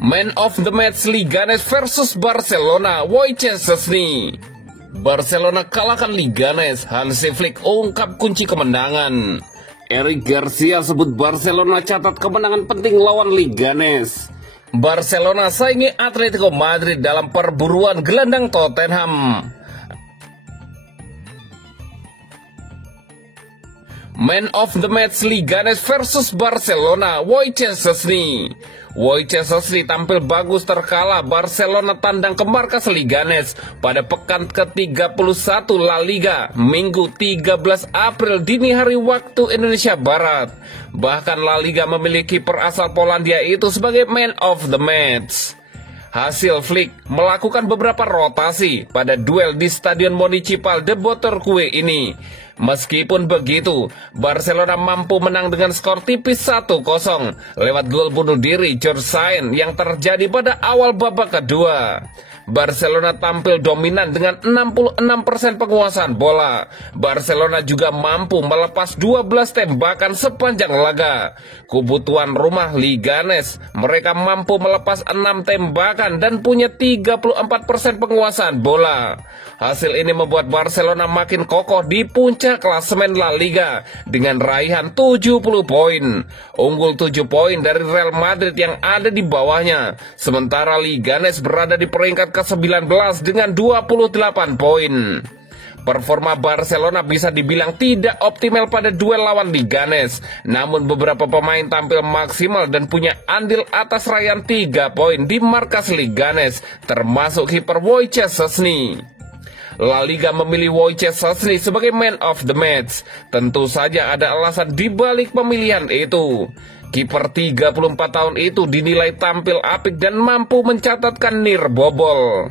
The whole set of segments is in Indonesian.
Man of the match Leganes versus Barcelona, Wojciech Szczesny. Barcelona kalahkan Leganes, Hansi Flick ungkap kunci kemenangan. Eric Garcia sebut Barcelona catat kemenangan penting lawan Leganes. Barcelona saingi Atletico Madrid dalam perburuan gelandang Tottenham. Man of the match Leganes versus Barcelona, Wojciech Szczesny. Wojciech Szczesny tampil bagus terkala Barcelona tandang ke markas Leganes pada pekan ke-31 La Liga, Minggu 13 April dini hari waktu Indonesia Barat. Bahkan La Liga memiliki kiper asal Polandia itu sebagai man of the match. Hasil Flick melakukan beberapa rotasi pada duel di Stadion Municipal de Botorkue ini. Meskipun begitu, Barcelona mampu menang dengan skor tipis 1-0 lewat gol bunuh diri George Sainz yang terjadi pada awal babak kedua. Barcelona tampil dominan dengan 66% penguasaan bola. Barcelona juga mampu melepas 12 tembakan sepanjang laga. Kubu tuan rumah Leganes, mereka mampu melepas 6 tembakan dan punya 34% penguasaan bola. Hasil ini membuat Barcelona makin kokoh di puncak klasemen La Liga dengan raihan 70 poin. Unggul 7 poin dari Real Madrid yang ada di bawahnya. Sementara Leganes berada di peringkat ke-19 dengan 28 poin. Performa Barcelona bisa dibilang tidak optimal pada duel lawan Leganes. Namun beberapa pemain tampil maksimal dan punya andil atas raihan 3 poin di markas Leganes, termasuk kiper Wojciech Szczesny. La Liga memilih Wojciech Szczesny sebagai man of the match. Tentu saja ada alasan di balik pemilihan itu. Kiper 34 tahun itu dinilai tampil apik dan mampu mencatatkan nirbobol.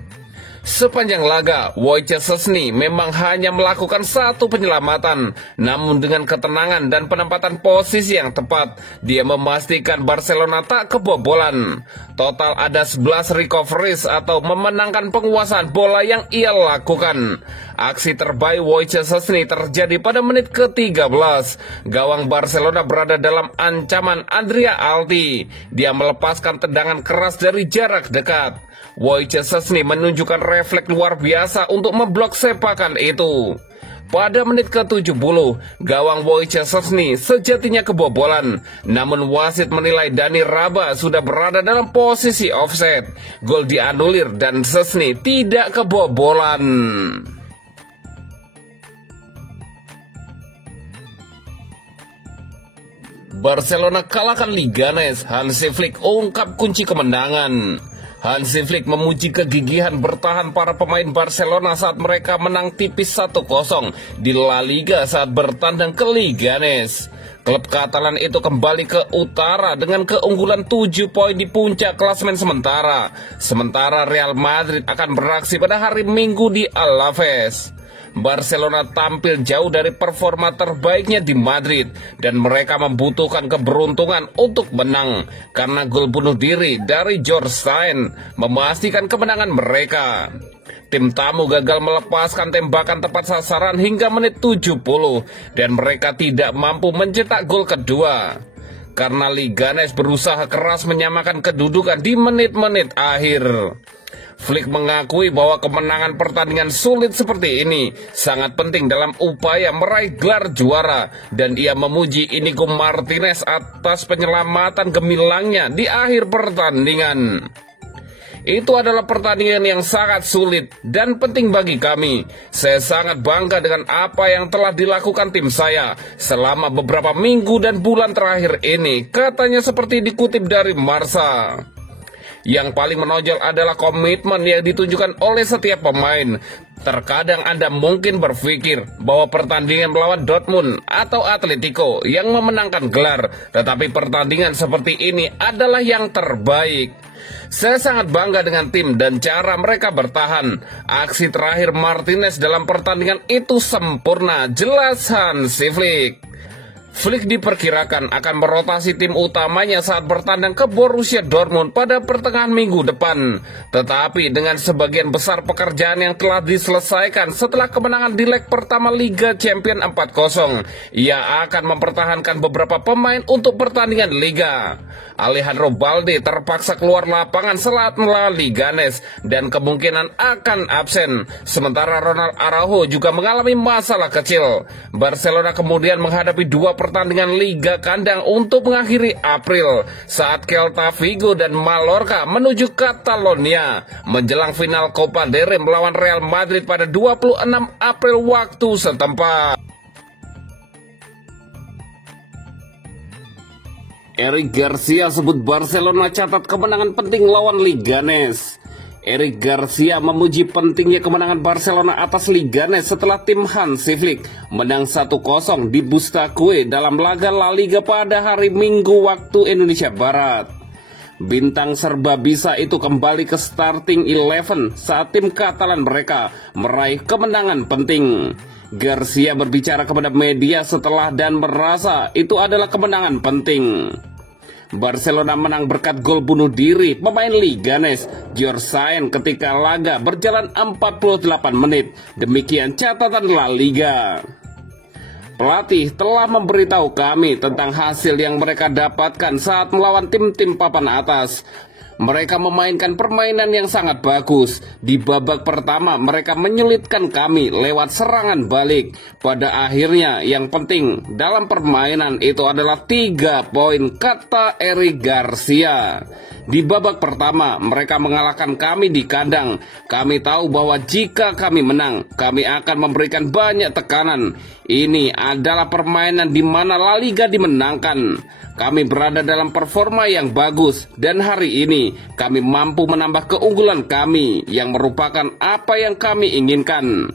Sepanjang laga, Wojciech Szczesny memang hanya melakukan 1 penyelamatan. Namun dengan ketenangan dan penempatan posisi yang tepat, dia memastikan Barcelona tak kebobolan. Total ada 11 recoveries atau memenangkan penguasaan bola yang ia lakukan. Aksi terbaik Wojciech Szczesny terjadi pada menit ke-13. Gawang Barcelona berada dalam ancaman Andrea Alti. Dia melepaskan tendangan keras dari jarak dekat. Wojciech Szczesny menunjukkan refleks luar biasa untuk memblok sepakan itu. Pada menit ke-70, gawang Wojciech Szczesny sejatinya kebobolan. Namun wasit menilai Dani Raba sudah berada dalam posisi offset. Gol dianulir dan Szczesny tidak kebobolan. Barcelona kalahkan Leganes, Hansi Flick ungkap kunci kemenangan. Hansi Flick memuji kegigihan bertahan para pemain Barcelona saat mereka menang tipis 1-0 di La Liga saat bertandang ke Leganes. Klub Katalan itu kembali ke utara dengan keunggulan 7 poin di puncak klasemen sementara. Sementara Real Madrid akan beraksi pada hari Minggu di Alaves. Barcelona tampil jauh dari performa terbaiknya di Madrid dan mereka membutuhkan keberuntungan untuk menang karena gol bunuh diri dari George Sainz memastikan kemenangan mereka. Tim tamu gagal melepaskan tembakan tepat sasaran hingga menit 70 dan mereka tidak mampu mencetak gol kedua. Karena Leganes berusaha keras menyamakan kedudukan di menit-menit akhir. Flick mengakui bahwa kemenangan pertandingan sulit seperti ini sangat penting dalam upaya meraih gelar juara dan ia memuji Inigo Martinez atas penyelamatan gemilangnya di akhir pertandingan. Itu adalah pertandingan yang sangat sulit dan penting bagi kami. Saya sangat bangga dengan apa yang telah dilakukan tim saya selama beberapa minggu dan bulan terakhir ini, katanya seperti dikutip dari Marca. Yang paling menonjol adalah komitmen yang ditunjukkan oleh setiap pemain. Terkadang Anda mungkin berpikir bahwa pertandingan melawan Dortmund atau Atletico yang memenangkan gelar, tetapi pertandingan seperti ini adalah yang terbaik. Saya sangat bangga dengan tim dan cara mereka bertahan. Aksi terakhir Martinez dalam pertandingan itu sempurna, jelas Hansi Flick. Flick diperkirakan akan merotasi tim utamanya saat bertandang ke Borussia Dortmund pada pertengahan minggu depan. Tetapi dengan sebagian besar pekerjaan yang telah diselesaikan setelah kemenangan di leg pertama Liga Champions 4-0, ia akan mempertahankan beberapa pemain untuk pertandingan Liga. Alejandro Balde terpaksa keluar lapangan saat melawan Leganes dan kemungkinan akan absen. Sementara Ronald Araujo juga mengalami masalah kecil. Barcelona kemudian menghadapi dua pertandingan Liga kandang untuk mengakhiri April saat Celta Vigo dan Mallorca menuju Catalonia menjelang final Copa del Rey melawan Real Madrid pada 26 April waktu setempat. Eric Garcia sebut Barcelona catat kemenangan penting lawan Leganes. Eric Garcia memuji pentingnya kemenangan Barcelona atas Leganes setelah tim Hansi Flick menang 1-0 di Bustaqua dalam laga La Liga pada hari Minggu waktu Indonesia Barat. Bintang serba bisa itu kembali ke starting 11 saat tim Katalan mereka meraih kemenangan penting. Garcia berbicara kepada media setelah dan merasa itu adalah kemenangan penting. Barcelona menang berkat gol bunuh diri pemain Leganes, George Sainz ketika laga berjalan 48 menit. Demikian catatan La Liga. Pelatih telah memberitahu kami tentang hasil yang mereka dapatkan saat melawan tim-tim papan atas. Mereka memainkan permainan yang sangat bagus. Di babak pertama mereka menyulitkan kami lewat serangan balik. Pada akhirnya yang penting dalam permainan itu adalah 3 poin, kata Eric Garcia. Di babak pertama mereka mengalahkan kami di kandang. Kami tahu bahwa jika kami menang, kami akan memberikan banyak tekanan. Ini adalah permainan di mana La Liga dimenangkan. Kami berada dalam performa yang bagus dan hari ini kami mampu menambah keunggulan kami yang merupakan apa yang kami inginkan.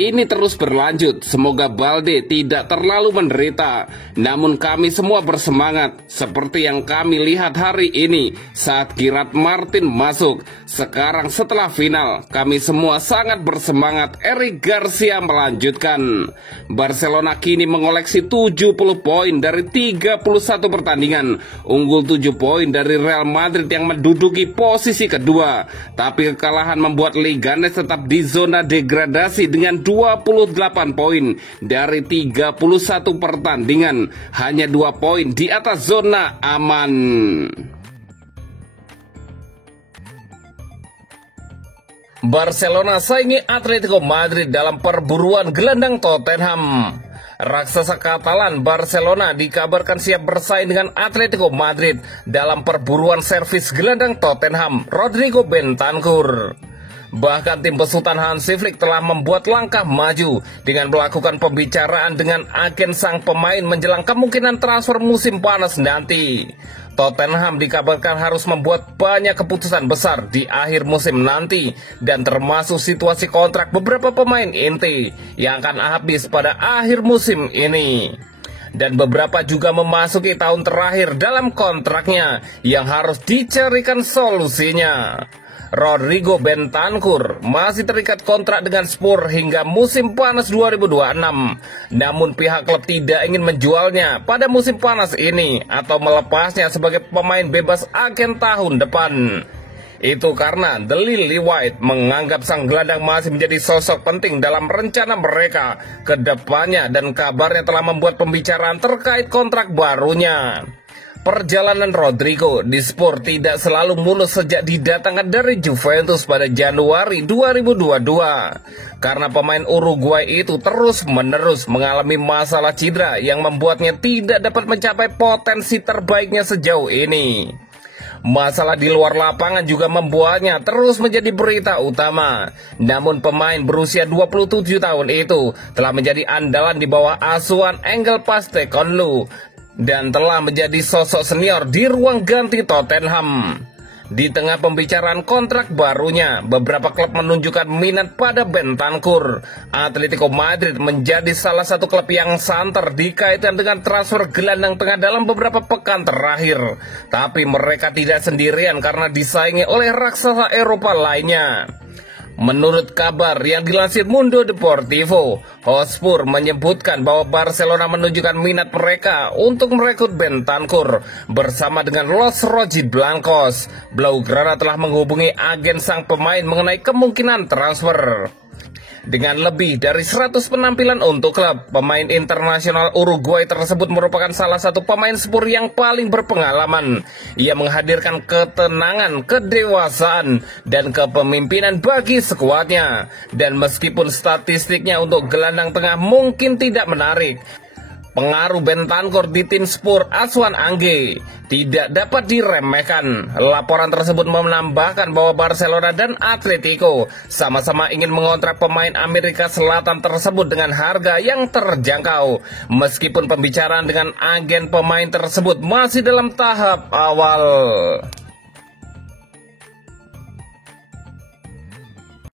Ini terus berlanjut, semoga Balde tidak terlalu menderita. Namun kami semua bersemangat, seperti yang kami lihat hari ini saat Gerard Martin masuk. Sekarang setelah final, kami semua sangat bersemangat. Eric Garcia melanjutkan. Barcelona kini mengoleksi 70 poin dari 31 pertandingan. Unggul 7 poin dari Real Madrid yang menduduki posisi kedua. Tapi kekalahan membuat Leganes tetap di zona degradasi dengan 28 poin dari 31 pertandingan, hanya 2 poin di atas zona aman. Barcelona saingi Atletico Madrid dalam perburuan gelandang Tottenham. Raksasa Katalan Barcelona dikabarkan siap bersaing dengan Atletico Madrid dalam perburuan servis gelandang Tottenham, Rodrigo Bentancur. Bahkan tim besutan Hansi Flick telah membuat langkah maju dengan melakukan pembicaraan dengan agen sang pemain menjelang kemungkinan transfer musim panas nanti. Tottenham dikabarkan harus membuat banyak keputusan besar di akhir musim nanti dan termasuk situasi kontrak beberapa pemain inti yang akan habis pada akhir musim ini. Dan beberapa juga memasuki tahun terakhir dalam kontraknya yang harus dicarikan solusinya. Rodrigo Bentancur masih terikat kontrak dengan Spurs hingga musim panas 2026. Namun pihak klub tidak ingin menjualnya pada musim panas ini atau melepasnya sebagai pemain bebas agen tahun depan. Itu karena The Lily White menganggap sang gelandang masih menjadi sosok penting dalam rencana mereka ke depannya dan kabarnya telah membuat pembicaraan terkait kontrak barunya. Perjalanan Rodrigo di Spurs tidak selalu mulus sejak didatangkan dari Juventus pada Januari 2022. Karena pemain Uruguay itu terus-menerus mengalami masalah cedera yang membuatnya tidak dapat mencapai potensi terbaiknya sejauh ini. Masalah di luar lapangan juga membuatnya terus menjadi berita utama. Namun pemain berusia 27 tahun itu telah menjadi andalan di bawah asuhan Angel Postecoglou dan telah menjadi sosok senior di ruang ganti Tottenham. Di tengah pembicaraan kontrak barunya, beberapa klub menunjukkan minat pada Bentancur. Atletico Madrid menjadi salah satu klub yang santer dikaitkan dengan transfer gelandang tengah dalam beberapa pekan terakhir. Tapi mereka tidak sendirian karena disaingi oleh raksasa Eropa lainnya. Menurut kabar yang dilansir Mundo Deportivo, Hotspur menyebutkan bahwa Barcelona menunjukkan minat mereka untuk merekrut Bentancur bersama dengan Los Rojiblancos. Blaugrana telah menghubungi agen sang pemain mengenai kemungkinan transfer. Dengan lebih dari 100 penampilan untuk klub, pemain internasional Uruguay tersebut merupakan salah satu pemain Spurs yang paling berpengalaman. Ia menghadirkan ketenangan, kedewasaan, dan kepemimpinan bagi skuadnya. Dan meskipun statistiknya untuk gelandang tengah mungkin tidak menarik, pengaruh Bentancur di tim Spurs Asuhan Angge tidak dapat diremehkan. Laporan tersebut menambahkan bahwa Barcelona dan Atletico sama-sama ingin mengontrak pemain Amerika Selatan tersebut dengan harga yang terjangkau. Meskipun pembicaraan dengan agen pemain tersebut masih dalam tahap awal.